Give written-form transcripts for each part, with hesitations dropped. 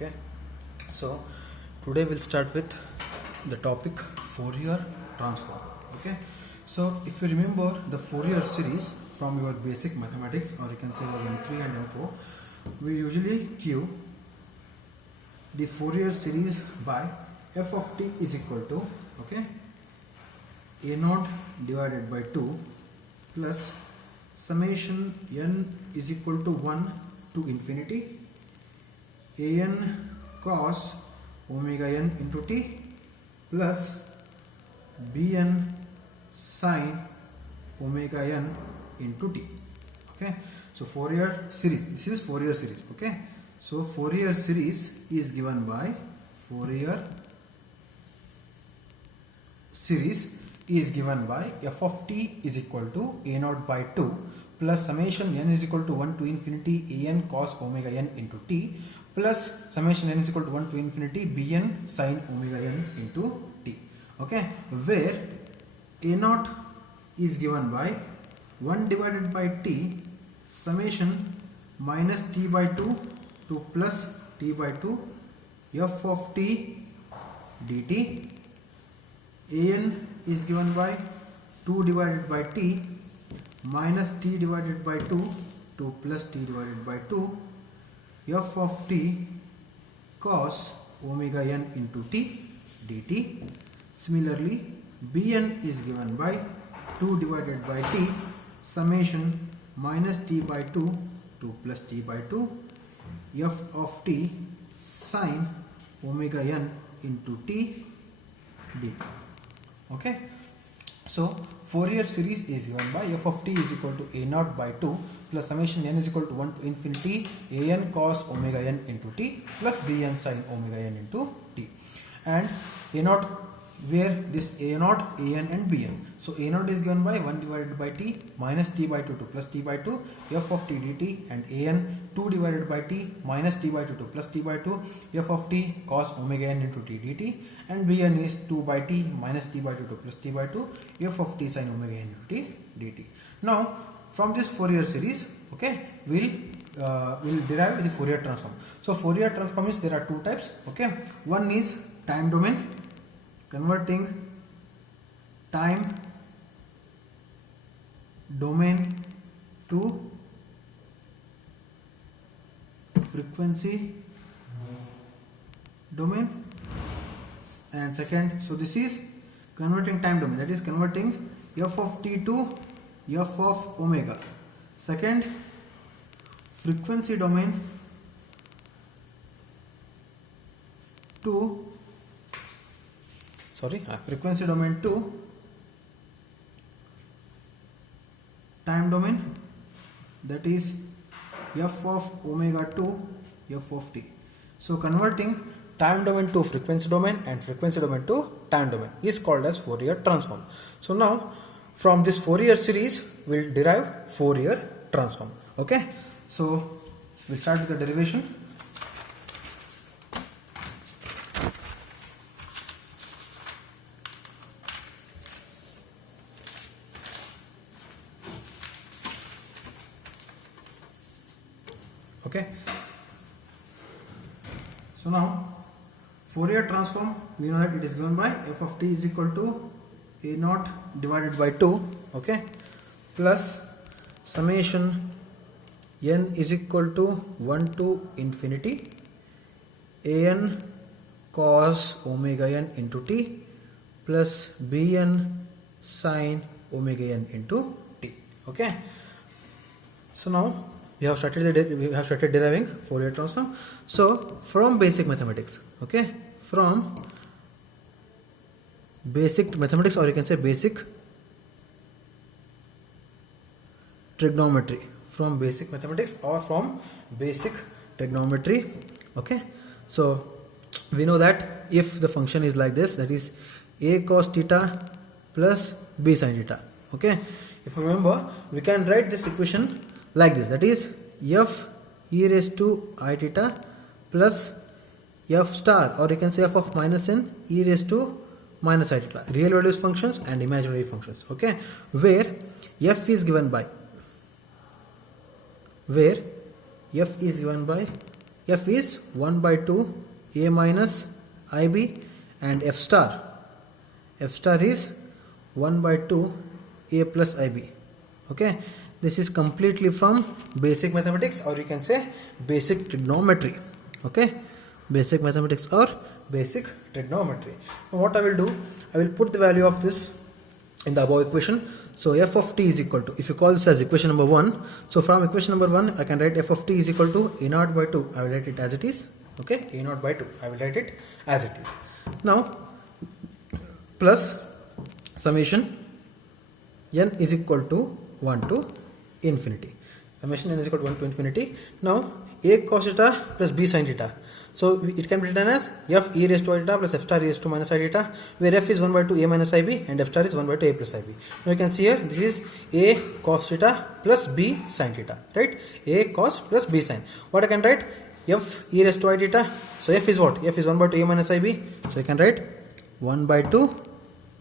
Okay, so today we'll start with the topic Fourier transform. Okay, so if you remember the Fourier series from your basic mathematics, or you can say M3 and M4, we usually give the Fourier series by f of t is equal to, okay, a naught divided by 2 plus summation n is equal to 1 to infinity an cos omega n into t plus bn sin omega n into t. Okay, so Fourier series, this is Fourier series. Okay, so Fourier series is given by f of t is equal to a naught by 2 plus summation n is equal to 1 to infinity an cos omega n into t plus summation n is equal to 1 to infinity bn sin omega n into t. Okay, where a naught is given by 1 divided by t summation minus t by 2 to plus t by 2 f of t dt. An is given by 2 divided by t minus t divided by 2 to plus t divided by 2 f of t cos omega n into t dt. Similarly, bn is given by 2 divided by t summation minus t by 2 to plus t by 2 f of t sin omega n into t dt. Okay, so Fourier series is given by f of t is equal to a naught by 2 plus summation n is equal to 1 to infinity an cos omega n into t plus bn sin omega n into t, and a naught, where this a naught, an and bn. So a naught is given by 1 divided by t minus t by 2 to plus t by 2 f of t dt, and an 2 divided by t minus t by 2 to plus t by 2 f of t cos omega n into t dt, and bn is 2 by t minus t by 2 to plus t by 2 f of t sin omega n into t dt. Now from this Fourier series, okay, we'll derive the Fourier transform. So Fourier transform is, there are two types. Okay, one is time domain, converting time domain to frequency domain, and second, so this is converting time domain, that is converting f of t to f of omega. Second, frequency domain to frequency domain to time domain, that is f of omega to f of t. So converting time domain to frequency domain and frequency domain to time domain is called as Fourier transform. So now from this Fourier series we'll derive Fourier transform. Okay, so we'll start with the derivation. Okay, so now Fourier transform, we know that it is given by f of t is equal to a naught divided by 2, okay, plus summation n is equal to 1 to infinity an cos omega n into t plus bn sin omega n into t. Okay, so now we have started deriving Fourier transform. So from basic mathematics, okay, from basic mathematics, or you can say basic trigonometry, from basic mathematics or from basic trigonometry. Okay, so we know that if the function is like this, that is a cos theta plus b sin theta. Okay, if you remember, we can write this equation like this, that is f e raised to I theta plus f star, or you can say f of minus n e raised to minus I theta, real values functions and imaginary functions. Okay, where f is given by f is 1 by 2 a minus ib, and f star is 1 by 2 a plus ib. Okay, this is completely from basic mathematics, or you can say basic trigonometry. Okay, basic mathematics or basic trigonometry. Now what I will do, I will put the value of this in the above equation. So f of t is equal to, if you call this as equation number 1, so from equation number 1 I can write f of t is equal to a naught by 2. I will write it as it is. Okay, a naught by 2, I will write it as it is. Now plus summation n is equal to 1 to infinity. Summation n is equal to 1 to infinity. Now a cos theta plus b sin theta. So it can be written as f e raised to I theta plus f star e raised to minus I theta, where f is 1 by 2 a minus ib and f star is 1 by 2 a plus ib. Now you can see here, this is a cos theta plus b sin theta, right? A cos plus b sin. What I can write? F e raised to I theta. So f is what? F is 1 by 2 a minus ib. So I can write 1 by 2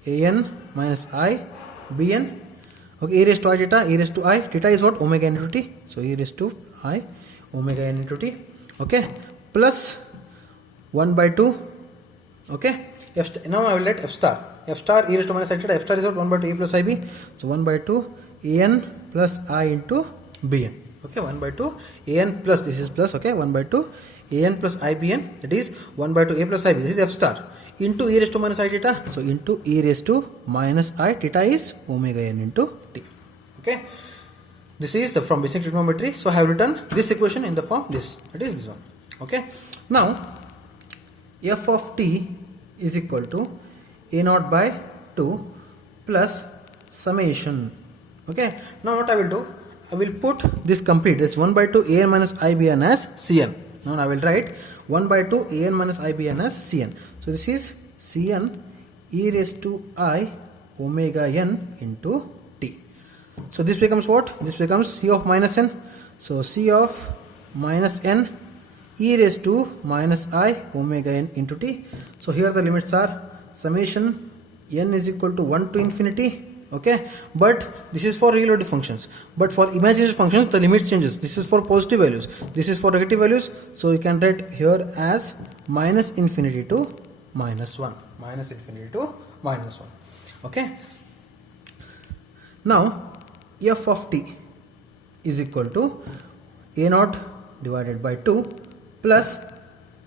an minus I bn. Okay, e raised to I theta, e raised to I, theta is what? Omega n into t. So e raised to I omega n into t. Okay, plus 1 by 2. Okay, now I will let f star e raised to minus I theta, f star is what? 1 by 2 a plus ib. So 1 by 2 an plus I into bn. Okay, 1 by 2 an plus, this is plus, okay, 1 by 2 an plus ibn, that is 1 by 2 a plus ib, this is f star, into e raised to minus I theta. So into e raised to minus I theta is omega n into t. Okay, this is the from basic trigonometry. So I have written this equation in the form this, that is this one. Okay, now f of t is equal to a naught by 2 plus summation. Okay, now what I will do, I will put this complete, this 1 by 2 an minus ibn as cn. Now I will write 1 by 2 an minus ibn as cn. So this is cn e raised to I omega n into t. So this becomes what? This becomes c of minus n. So c of minus n e raised to minus I omega n into t. So here the limits are summation n is equal to 1 to infinity. Okay, but this is for real valued functions, but for imaginary functions the limit changes. This is for positive values, this is for negative values. So you can write here as minus infinity to minus 1, minus infinity to minus 1. Okay, now f of t is equal to a naught divided by 2 plus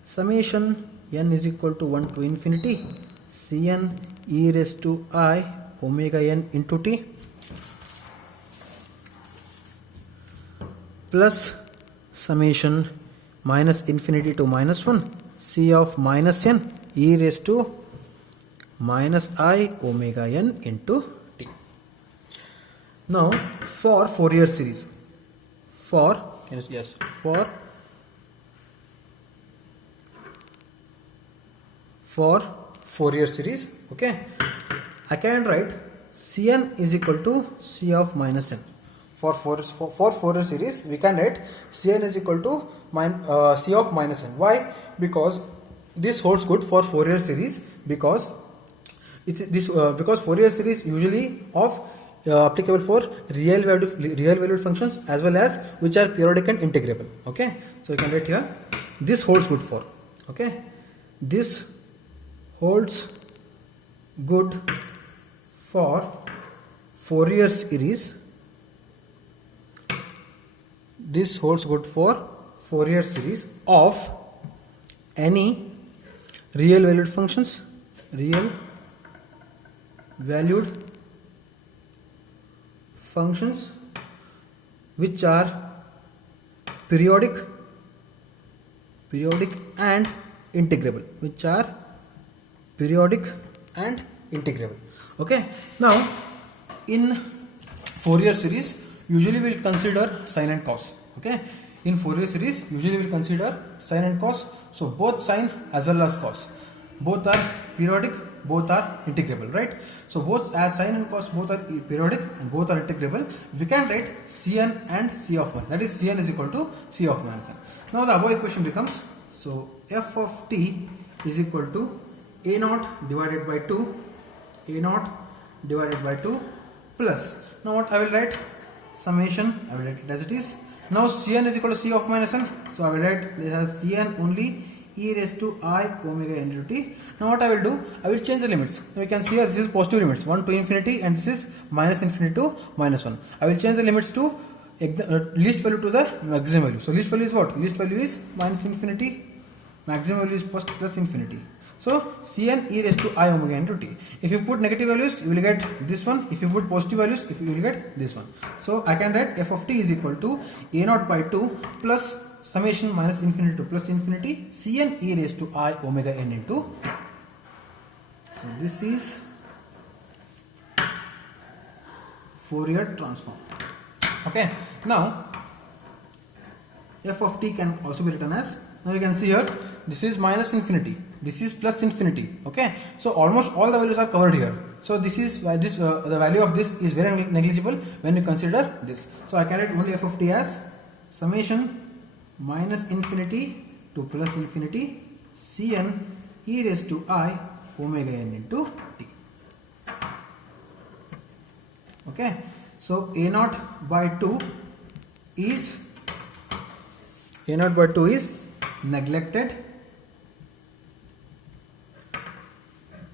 summation n is equal to 1 to infinity cn e raised to I omega n into t plus summation minus infinity to minus 1 c of minus n e raised to minus I omega n into t. Now for Fourier series, for Fourier series, okay, I can write cn is equal to c of minus n. For Fourier series, we can write cn is equal to c of minus n. Why? Because this holds good for Fourier series, because because Fourier series usually of applicable for real valued functions as well as which are periodic and integrable. Okay, so you can write here this holds good for. Okay, this holds good for Fourier series. This holds good for Fourier series of any real valued functions, which are periodic and integrable, Okay, now in Fourier series usually we will consider sine and cos. Okay, in Fourier series usually we will consider sine and cos. So both sine as well as cos, both are periodic, both are integrable, right? So both as sine and cos both are periodic and both are integrable, we can write cn and c of 1, that is cn is equal to c of minus n. Now the above equation becomes, so f of t is equal to a naught divided by 2 plus, now what I will write, summation, I will write it as it is, Now Cn is equal to C of minus n. So I will write this as Cn only e raised to I omega n into t. Now what I will do, I will change the limits. Now you can see here this is positive limits 1 to infinity and this is minus infinity to minus 1. I will change the limits to least value to the maximum value. So least value is what? Least value is minus infinity, maximum value is plus infinity. So Cn e raised to I omega n into t. If you put negative values, you will get this one. If you put positive values, you will get this one. So I can write f of t is equal to a naught by 2 plus summation minus infinity to plus infinity Cn e raised to I omega n into t. So this is Fourier transform. Okay. Now f of t can also be written as, now you can see here this is minus infinity, this is plus infinity. Okay, so almost all the values are covered here. So this is why this the value of this is very negligible when you consider this. So I can write only f of t as summation minus infinity to plus infinity Cn e raised to I omega n into t. Okay, so a naught by 2 is neglected.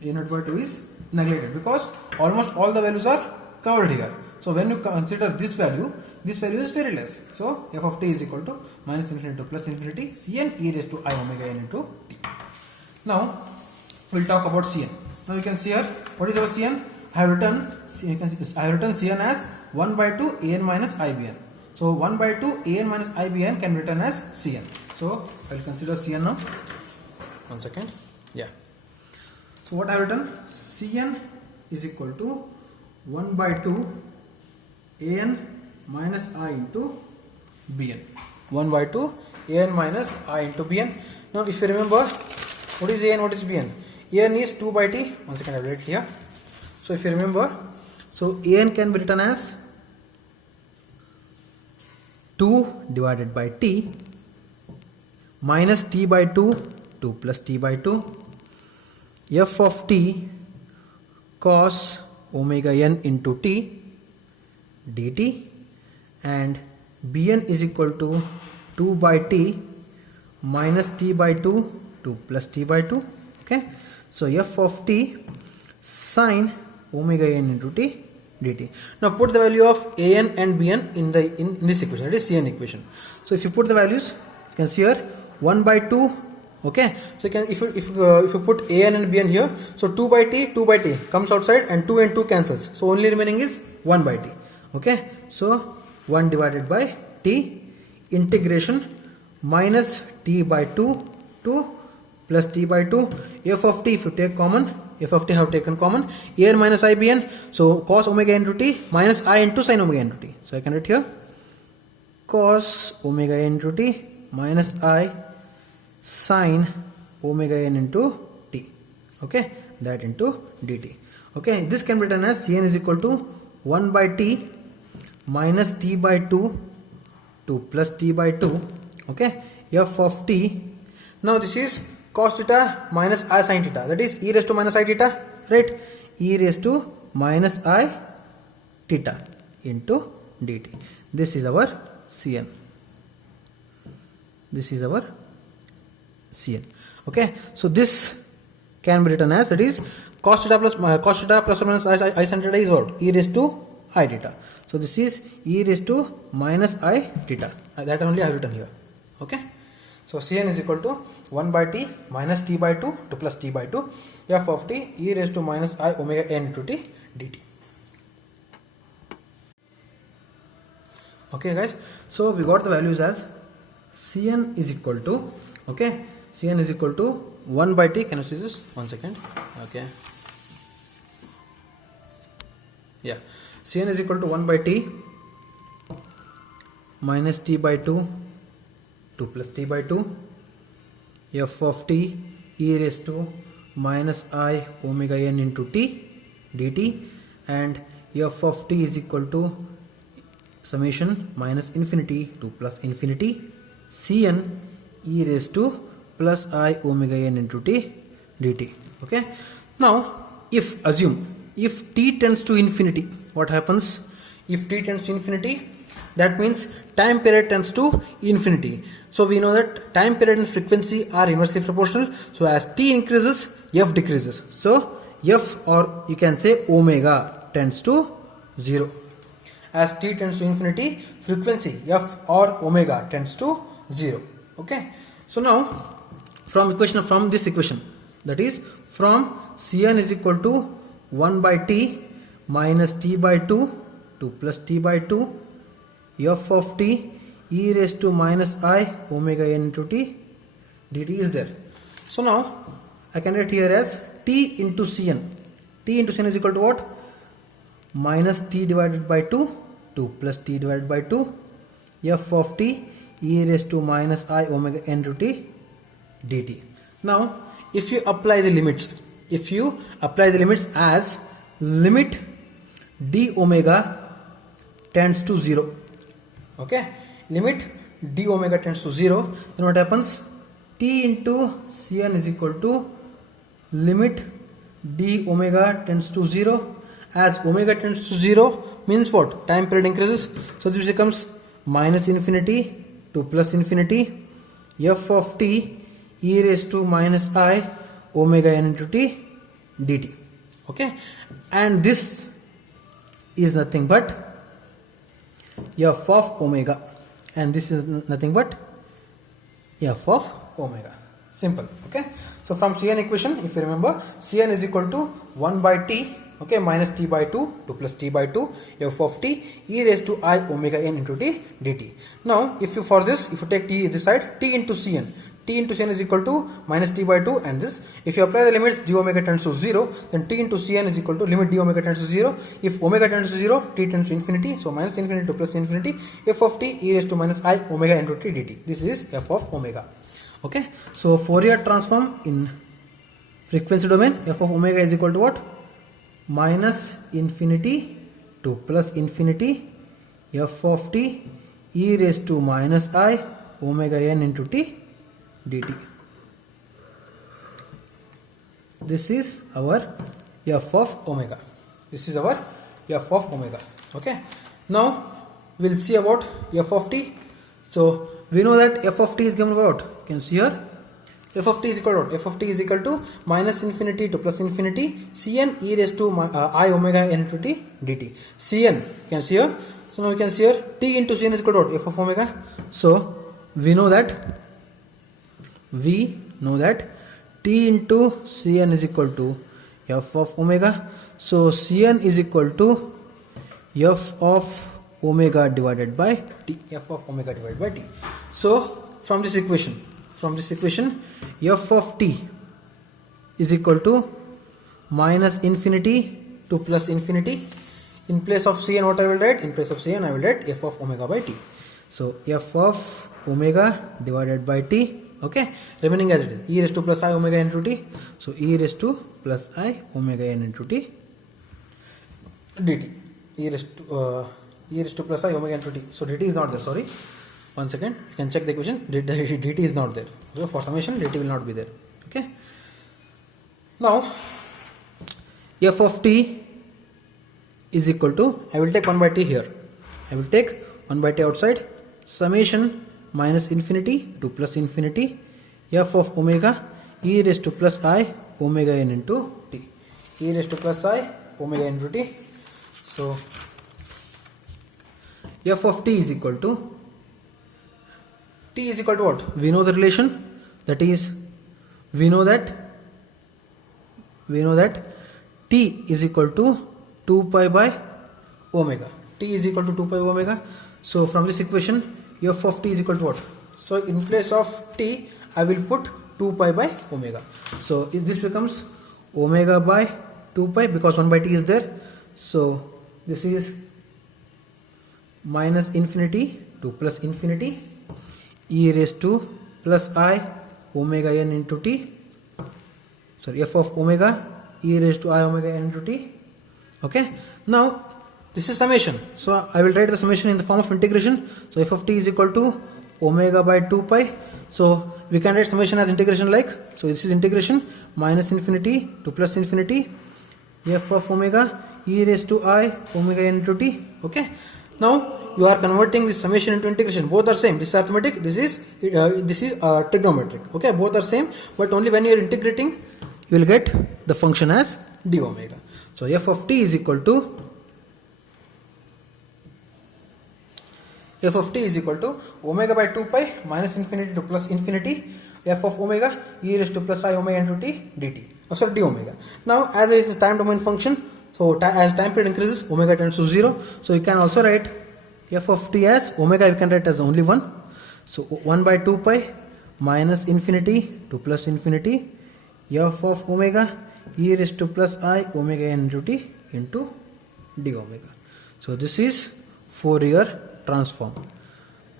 A naught by 2 is neglected because almost all the values are covered here. So when you consider this value is very less. So f of t is equal to minus infinity to plus infinity Cn e raised to I omega n into t. Now we'll talk about Cn. Now you can see here what is our Cn. I have written Cn as 1 by 2 an minus ibn. So 1 by 2 an minus ibn can be written as Cn. So I will consider Cn now. 1 second. Yeah. So what I have written, Cn is equal to 1 by 2 an minus I into bn. 1 by 2 an minus I into bn. Now if you remember, what is an, what is bn? An is 2 by t. 1 second, I will write here. So if you remember, so an can be written as 2 divided by t minus t by 2 plus t by 2 f of t cos omega n into t dt, and bn is equal to 2 by t minus t by 2 plus t by 2. Okay, so f of t sine omega n into t dt. Now put the value of an and bn in this equation, that is Cn equation. So if you put the values, you can see here 1 by 2. Okay, so you can if you put an and bn here, so 2 by t comes outside and 2 and 2 cancels, so only remaining is 1 by t. Okay, so 1 divided by t integration minus t by 2 to plus t by 2 f of t, if you take common, f of t have taken common, an minus ibn, so cos omega n into t minus I into sin omega n into t. So I can write here cos omega n into t minus I sin omega n into t. Okay, that into dt. Okay, this can be written as Cn is equal to 1 by t minus t by 2 to plus t by 2. Okay, f of t. Now this is cos theta minus I sin theta, that is e raised to minus I theta, right? E raised to minus I theta into dt. This is our Cn. This is our Cn. Okay, so this can be written as, that is cos theta plus or minus I sin theta is what? E raised to I theta. So this is e raised to minus I theta. That only I have written here. Okay. So Cn is equal to 1 by t minus t by 2 to plus t by 2 f of t e raised to minus I omega n into t dt. Okay guys, so we got the values as Cn is equal to, okay, Cn is equal to 1 by t, can you see this? 1 second. Okay. Yeah, Cn is equal to 1 by t minus t by 2 plus t by 2 f of t e raised to minus I omega n into t dt, and f of t is equal to summation minus infinity to plus infinity Cn e raised to plus I omega n into t dt. Okay, now if t tends to infinity, what happens? If t tends to infinity, That means time period tends to infinity. So we know that time period and frequency are inversely proportional. So as t increases, f decreases. So f, or you can say omega, tends to 0. As t tends to infinity, frequency f or omega tends to 0. Okay. So now from this equation, that is from Cn is equal to 1 by t minus t by 2 to plus t by 2 f of t e raised to minus I omega n into t dt is there. So now I can write here as t into Cn. T into Cn is equal to what? Minus t divided by 2 to plus t divided by 2 f of t e raised to minus I omega n into t dt. Now if you apply the limits, as limit d omega tends to 0, okay, limit d omega tends to 0, then what happens? T into Cn is equal to limit d omega tends to 0. As omega tends to 0 means what? Time period increases. So this becomes minus infinity to plus infinity f of t e raised to minus I omega n into t dt. Okay, and this is nothing but f of omega, and this is nothing but f of omega. Simple. Okay, so from Cn equation, if you remember, Cn is equal to 1 by t, okay, minus t by 2 to plus t by 2 f of t e raised to I omega n into t dt. Now if you take t this side, t into Cn is equal to minus t by 2, and this, if you apply the limits d omega tends to 0, then t into Cn is equal to limit d omega tends to 0. If omega tends to 0, t tends to infinity, so minus infinity to plus infinity f of t e raised to minus I omega into t dt. This is f of omega. Okay, so Fourier transform in frequency domain, f of omega is equal to what? Minus infinity to plus infinity f of t e raised to minus I omega n into t dt. This is our f of omega. Okay, now we'll see about f of t. So we know that f of t is given by what? You can see here, f of t is equal to what? F of t is equal to minus infinity to plus infinity Cn e raised to I omega n into t dt. Cn, you can see here. So now we can see here t into Cn is equal to what? F of omega. So we know that t into Cn is equal to f of omega. So Cn is equal to f of omega divided by t. So from this equation, f of t is equal to minus infinity to plus infinity. In place of Cn, what I will write? In place of Cn, I will write f of omega by t. So f of omega divided by t. Okay, remaining as it is, e raised to plus I omega n into t. So e raised to plus I omega n into t dt. E raised to plus I omega n into t. So dt is not there. Sorry, one second. You can check the equation. Dt is not there. So for summation, dt will not be there. Okay. Now f of t is equal to, I will take 1 by t here. I will take 1 by t outside. Summation minus infinity to plus infinity f of omega e raised to plus I omega n into t. E raised to plus I omega n into t. So f of t is equal to what? We know the relation, that is, we know that t is equal to 2 pi by omega. T is equal to 2 pi by omega. So from this equation, f of t is equal to what? So in place of t, I will put 2 pi by omega. So this becomes omega by 2 pi, because 1 by t is there. So this is minus infinity to plus infinity e raised to plus I omega n into t. Sorry, f of omega e raised to I omega n into t. Okay, now this is summation. So I will write the summation in the form of integration. So f of t is equal to omega by 2 pi. So we can write summation as integration like. So this is integration minus infinity to plus infinity f of omega e raised to I omega n into t. Okay, now you are converting this summation into integration. Both are same. This is arithmetic. This is trigonometric. Okay, both are same, but only when you are integrating, you will get the function as d omega. So f of t is equal to omega by 2 pi minus infinity to plus infinity f of omega e raised to plus I omega into t dt. Oh, sorry, d omega. Now, as it is a time domain function, so as time period increases, omega tends to 0. So you can also write f of t as omega. You can write as only 1. So 1 by 2 pi minus infinity to plus infinity f of omega e raised to plus I omega n into t into d omega. So this is Fourier transform.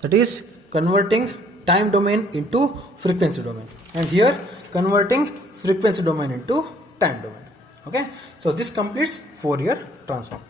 That is converting time domain into frequency domain, and here converting frequency domain into time domain. Okay, so this completes Fourier transform.